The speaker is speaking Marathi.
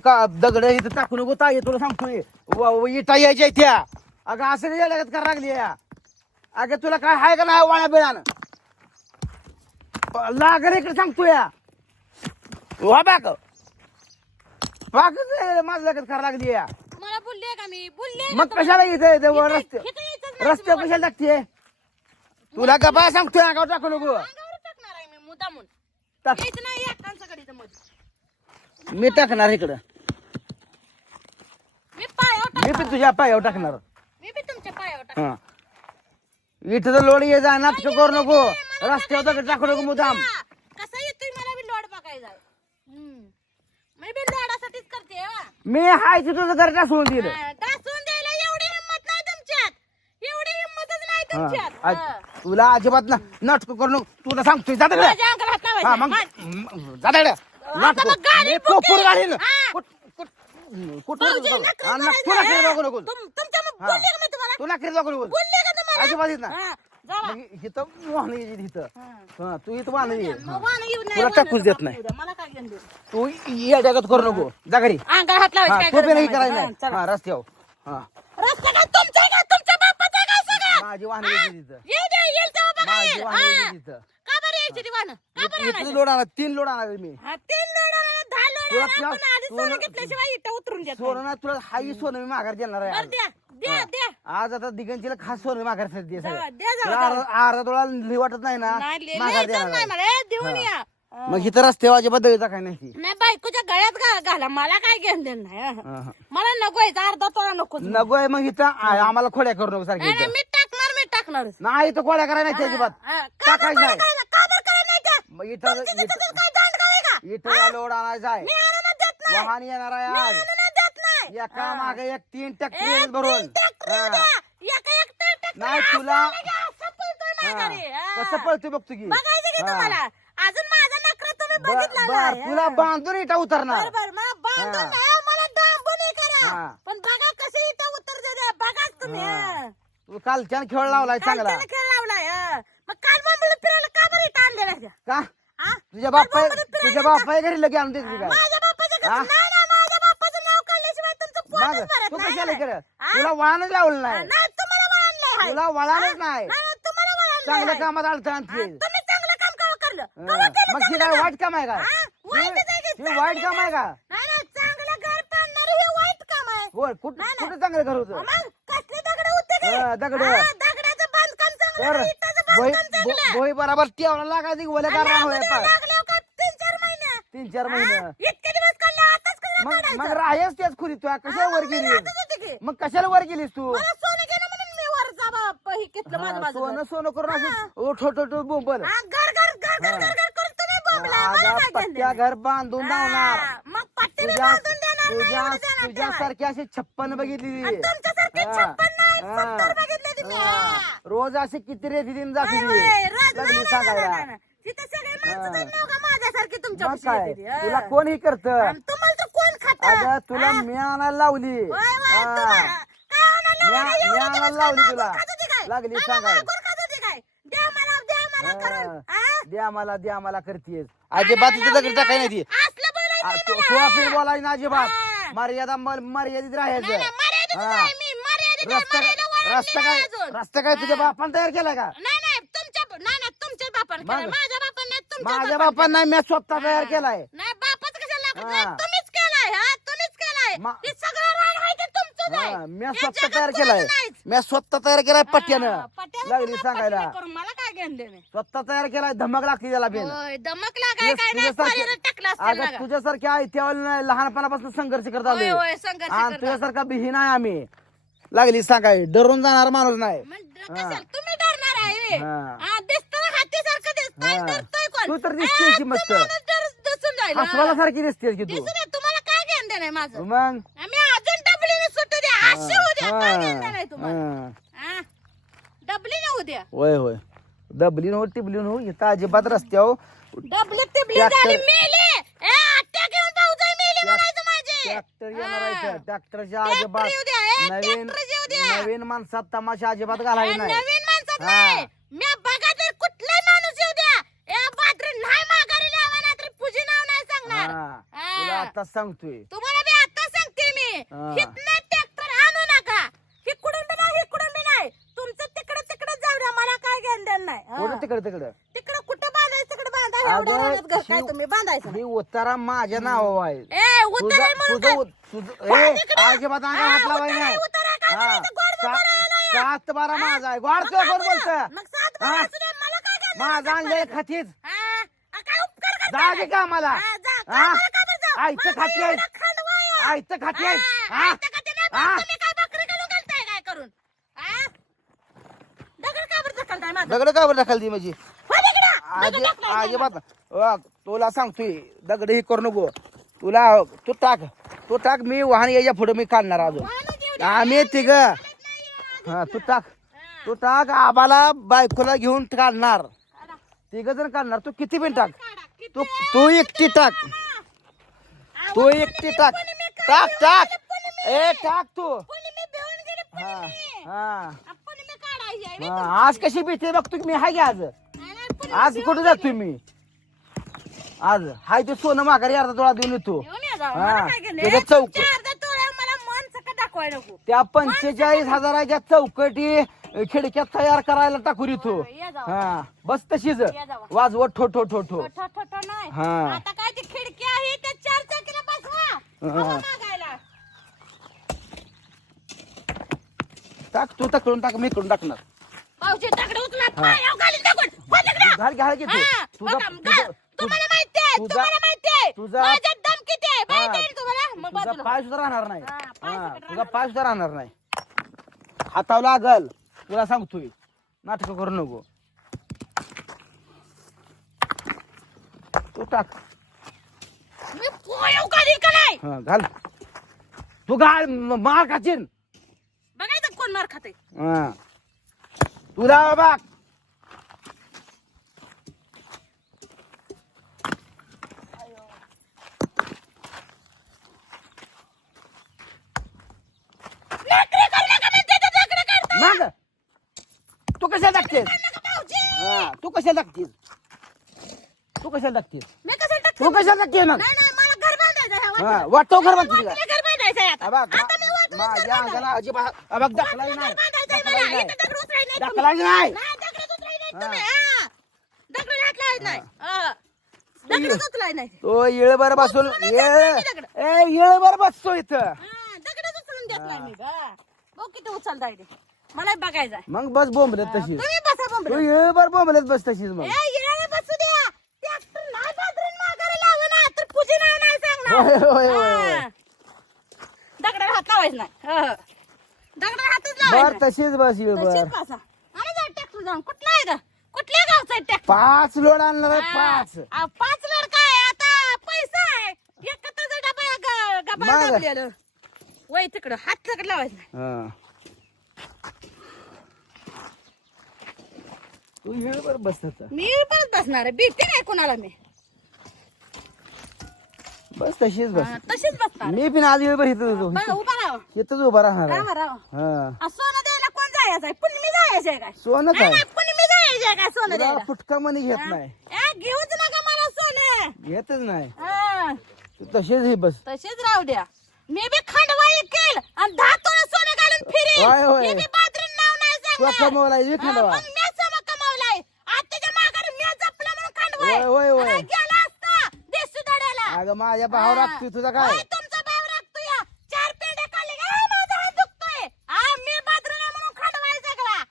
का दगड इथं टाकू नको ताई तुला सांगतोय. व- व- इटा यायच्या त्या अगं असं नाही लागत का लागली या? अगं तुला काय आहे का नाही वाळ्या बिळानं? लागल इकडे सांगतो या. वा बाग. बागच माझं लगत करा लागली या. मला बोलले का मी? बोलले मग कशाला इथे इथे वर रस्ते रस्ते कशाला लागते तुला गबा सांगतोय अंगावर टाकू नको. टाकणार आहे मी मुद्दामून. टाक. यायचं नाही एकांच्याकडे इथं मध्ये मी टाकणार इकडं. मी पण तुझ्या पायावर टाकणार मी बी तुमच्या पायावर हा इथं तर लोड ये जा नाटक करू नको रस्त्यावर दगड टाकू नको मुदाम हा, कसा येतोय मला बी लोड हम्म. मी बी लोडासाठीच करते हा. मी हाय ते तुझं घर टाकून दिलं हा, डासून द्यायला एवढी हिंमत नाही तुमच्यात एवढी हिंमतच नाही हा, तुमच्यात आज-. तुला अजिबात ना नाटक करू नको तुला सांगतोय जा तिकडे. माझ्या अंगाला हात हा लावायचा. मग गाडी बुक. हा. कुठ- नको. तुम- तुमच्या मग. बोलले का मी तुम्हाला? तू नखरे जाऊ नको. अजिबात येत ना इथं वाहन इथं. हा. तू इथं वाहन ये तुला टाकूच देत नाही. तू या जगात करू नको. जा घरी. हा तू पण हे नाही करायचं. नाही हा, रस्त्यावर. हा? माझी वाहन माझी. वाहन तिथं का बरं यायची ती वाहनं? का बरं इथं आणायची? लोड आणा तीन लोड आणा मी. तीन लोड आणायला, दहा लोड तुला आणायला, तुला- पण आधी तुला- सोनं घेतल्याशिवाय इथं उतरून देत नाही. सोनं ना तुला हाई सोनं मी माघार देणार आहे बरं आज. द्या, द्या, द्या. आज आता दिगंजीला खास सोनं माघार दे तुला. अर्धा- अर्धा तुला वाटत नाही ना नाही, लय- माघार देणार जण नाही आहे. मला. ए, देऊन हा. या. मग इथं रस्त्यावर अजिबात टाकाय नाही. नाही बायकोच्या गळ्यात घा- घाला मला काय घेऊन देणं नाही हा. हा, हा. मला नको यायचं अर्धा तोळा नको नको आहे मग इथं आ- आम्हाला खोड्या करू नको सारखी इथं. मी टाकणार मी टाकणारच नाही इथं खोड्या करायला नाही अजिबात टाकायचं नाही त्या? मग इथं इथं-? इथं लोड आणायचा आहे मी आणूनच देत नाही. वाहन येणार आहे मी आज आणूनच देत नाही. एका मागे एक तीन ए, टक्के भरून तीन हा. द्या. एका नाही, असं तुला- नाही का? असं पळतोय. माघारी. हा. कसं बघतो की बघायचं की हा. तुम्हाला अजून माझा नखरा तुम्ही बघितला बर नाही. तुला हा. बांधून इटा उतरणार बर बर मला बांधून हा. नाही, मला डांबून हे करा हा. पण बघा कसे इथं दे बघाच तुम्ही हा. हा. तू कालच्यान खेळ लावलाय चांगला खेळ लावलाय हा. मग काल मुंबईला फिरायला का बरं इथं आणले नाही त्या? का? तुझ्या बाप्पा तुझ्या? बाप्पा घरी लगे आणून देते काय माझ्या बाप्पाचं हा? कसं- नाही नाही, माझ्या बाप्पाचं नाव काढल्याशिवाय तुमचं मग पोटच भरत तू नाही. कशाला कर? तुला वळणच लावलं नाही नाही, तुम्हाला वळणलंय हाय. तुला वळणच हा? नाही नाही, तुम्हाला वळणलंय चांगल्या हाय. कामात हा, आणते तुम्ही चांगलं काम कवा करलं हा. कवा केलं मग चांगलं काय काम? वाईट काम आहे का हा? वाईटच आहे की हे वाईट चांगलं काम आहे का नाही नाही चांगलं घर पाडणारं हे वाईट काम आहे होय कुठं नाही, नाही. कुठं चांगलं घर होतं मग कसले दगड होते ते? हा, दगड. हा, दगडाचं बांधकाम चांगलं तर बांधकाम चांगलं भोई बराबर टेवला लागायची आणि कारण होय पाय तीन चार महिने मग? मग राहायच त्याच खुली तू कशा हा, वर गेली. मग कशाला वर गेलीस तू मला सोनं घेणं म्हणून मी वर जा बाप, हे घेतलं माझं माझं सोनं घर. सोनं करून असं उठ उठ बोंबल पट्ट्या? घर बांधून लावणार बी तुझ्या तुझ्या. तुझ्यासारखी अशी छप्पन बघितली हा. हा. रोज असे किती रेती दिन जाते लग्न सांगायला. तिथं सगळे माणसं. जाऊन नव्ह का माझ्यासारखी तुमच्या मग पाशी काय येते ती. तुला कोण ही करत आणि तुम्हाला तर कोण खातं? अगं तुला? मी आणायला लावली हा. मी- आणायला लावली तुला. लागली सांगायला. खात होती काय? द्या मला, मला मला मला करतेस अजिबात दगड टाकाय नाही ती आ, तू मला, तू. आपण बोलायचं ना अजिबात. मर्यादा म- मर्यादित राहायचं हा. रस्ता रस्ता नाही काय अजून. रस्ता काय तुझ्या. बापान तयार केलाय का नाही नाही तुमच्या नाही नाही तुमच्या बापाने मग? केलं. माझ्या बापाने नाही, तुमच्या माझ्या बापाने बापान नाही मी स्वतः केलं. तयार. केलाय नाही बापाचं कशाला लागत हा. नाही तुम्हीच केलाय हा तुम्हीच केलाय मा- हे सगळं रान आहे ते तुमचंच आहे हा, मी हे स्वतः जगात तयार कोणाचं केलाय नाहीच. मी स्वतः तयार केलाय हा, पट्ट्यानं लागली सांगायला पट्टी करून मला काय घेणं देणं? स्वतः तयार केलाय धमक लागते त्याला बिन होय, काय नाही तुझ्यासारखी- पाण्यानं टाकलं असेल अगं लागा. तुझ्यासारखी आहे तेव्हा लहानपणापासून संघर्ष करत होय आलोय होय संघर्ष आणि करता. तुझ्यासारखा बिहीन आहे आम्ही लागली सांगाय डरून जाणार माणूस नाही. कशाला? तुम्ही डरणार आहे हा. हा, दिसतं हातीसारखं दिसतंय हा. डरतोय कोण? तू तर हा, दिसतेस की मस्त. डर- दिसून सारखी दिसतेस की तू. दिसून. तुम्हाला काय घेणं देणं आहे माझं? मग? आम्ही अजून डबलीने सुटू द्या. असे होऊ द्या. काय घेणं देणं आहे तुम्हाला? हा. हा? डबलीने होऊ द्या. होय होय. डबलीन हो टिबलीन हो इथं अजिबात रस्त्यावर डबली मेले येणार आहे. ट्रॅक्टरच्या ट्रॅक्टर अजिबात येऊ द्या, ए, नवीन ट्रॅक्टर येऊ द्या. नवीन माणसात तमाशा अजिबात नाही नवीन माणसात हा. नाही मी बघा तर कुठलाही माणूस येऊ द्या ए बात्री नाही माघारी लावा ना तर पूजी नाव नाही सांगणार हा. हा. तुला आता सांगतोय तुम्हाला हा. ट्रॅक्टर आणू नका नाही नाही तुमचं तिकडे तिकडे जाऊ द्या मला काय घेणं देणं नाही कुठं हा. तिकडे तिकडे तिकडं कुठं बांधायचं तिकडे बांधा एवढ्या अगं, रानात घर काय शिव- तुम्ही बांधायचं ही उतारा माझ्या नावावर आहे ए तुझा उतर म्हणून तुझं काय? उ- तुझं पहा ए तिकडं. अजिबात अंगाला हा, हात लावाय उतारा, नाही उतारा काय हा. म्हणायचं? गोड सा- बोलायला या. सात बारा माझा आहे गोड मग कोण बोलत द्या. मग सात बारा हा. असू द्या, मला काय करणार माझा सात आणले बारा? खातीच हा, आ, काय उपकार करता जा? गे का मला हा, जा. कामाला का बरं जाऊ? आईचं माझं खाती आहे. एवढं खांडवा आहे. आईचं खाती आहे हा, हा? आईचं खाती नाही, हा? मग तुम्ही काय बकरी घालून घालताय काय करून हा? दगड का बरं ढकलताय माझं? दगड का बरं ढकलती माझी हो तिकडं. दगड आजी ढकलायचं अजिबात अ, तुला सांगतोय दगड हे करू नको तुला तू टाक तू टाक मी वाहन याच्यापुढे मी काढणार अजून. आम्ही तिघ. हा तू टाक. तू टाक आबाला बायकोला घेऊन काढणार. काढा. तिघ जण काढणार. तू किती पण टाक? तू तू एकटी टाक? तू एकटी टाक. टाक टाक. ए टाक तू. हा. हा. आज कशी भीती बघतो मी हाय की आज? आज कुठे जातोय मी? आज हाय ते सोनं माघारी अर्धा तोळा देऊन येतो. हा. चौक. त्या पंचेचाळीस हजाराच्या चौकटी खिडक्यात तयार करायला टाकून येतो. हा बस तशीच. वाजवत ठो ठो ठो ठो. हा. हा. टाक तू तकडून टाक मी करून टाकणार हा. घाल घाल की तू तुझा तुझा- तुम्हाला माहितीये तुझा- माझ्यात दम किती आहे. हा. तुम्हाला? मग तुझा बाजूला. पाय सुद्धा राहणार नाही. हा, पाय हा, सुद्धा तुझा पाय सुद्धा राहणार नाही. हातावर लागल. तुला सांगतोय. नाटक करू नको. तू टाक. मी पोयव घालीन का नाही? हा घाल. तू घाल. म- मार खाचीन बघायचं कोण मार खाते हा. तुला बाबा नोकरी करू नका म्हणते तर नोकरी करता मग तू कशाला टाकतेस नका भाऊजी हा तू कशाला टाकतेस तू कशाला टाकतेस मी कसं टाकते तू कशाला टाकतेस मग नाही नाही मला घर बांधायचं आहे ह्या हा वाटेला. वाटतो घर बांधते का मला घर बांधायचं आहे आता. बघ, आता मी मा- वाटूनच घर माझ्या बांधायचं. अंगाला अजिबात बघ दाखलाही वाटूनच नाही घर बांधायचं आहे दाखलाही मला. नाही इथं दगड उचलायला नाही तुम्ही. दाखलाही नाही नाही, दगडच उचलायला नाही हा. तुम्ही. हा. दगड घातलाय नाही. हा. दगडच उचलायला नाही. तो येळभर बसून उचलून येळ नाही. ए येळभर बसतो इथं हा, दगडच उचलून देत नाही मी. बघ किती उचलताय ते. मला बघायचं. मग बस बोंबलत तशीच तुम्ही बसा तू बोंबलत. येळभर बोंबलत बस तशीच मग ए, बसू द्या. ट्रॅक्टर नाही बाजरीन माघारी लावू ना, तर पूजी नाव नाही होय. होय, होय, होय. हा. दगडाला हात लावायचं नाही. हा. दगडाला हातच बर लावायचा. तशीच बस येळभर तशीच बसा. आणि जा ट्रॅक्टर जाऊन. कुठला आहे का? कुठल्या गावचा आहे ट्रॅक्टर? पाच लोड आणणार आहे, हा. पाच आ, पाच लोड काय आता पैसा आहे एकत्रचा डबा ग- गबाळ मग? दाबलेलं. वय तिकडं हात तिकडे लावायचं नाही. हा. तू येळभर बस आता. मी परत बसणार आहे. भीती नाही कोणाला मी. बस तशीच बस. हा, तशीच बसणार. मी पण आज येळभर इथं होतो. बरं, उभा राहा. इथंच उभा राहणार आहे. राहा राहा. हा. आ, सोनं द्यायला कोण जायचं आहे? पुण्य जायचं आहे काय? सोनं काय? नाही, पुण्य जायचं आहे काय सोनं तुला द्यायला? फुटका मनी घेत? नाही. ए, घेऊच नका मला सोनं. घेतच नाही. हा, तू तशीच ही बस. तशीच राहू द्या. मी बी खंडवा केल आणि दहा तोळा सोनं घालून फिरेल होय, होय. मी बी बादरीन नाव नाही तू सांगणार. कमवलाय बी हा, खंडवा. मग मी सम कमावलाय आत्याच्या माघारी मी होय, होय, होय. गेला असता देशी दड्याला अगं माझ्या भाव हा. तुझा काय होय, तो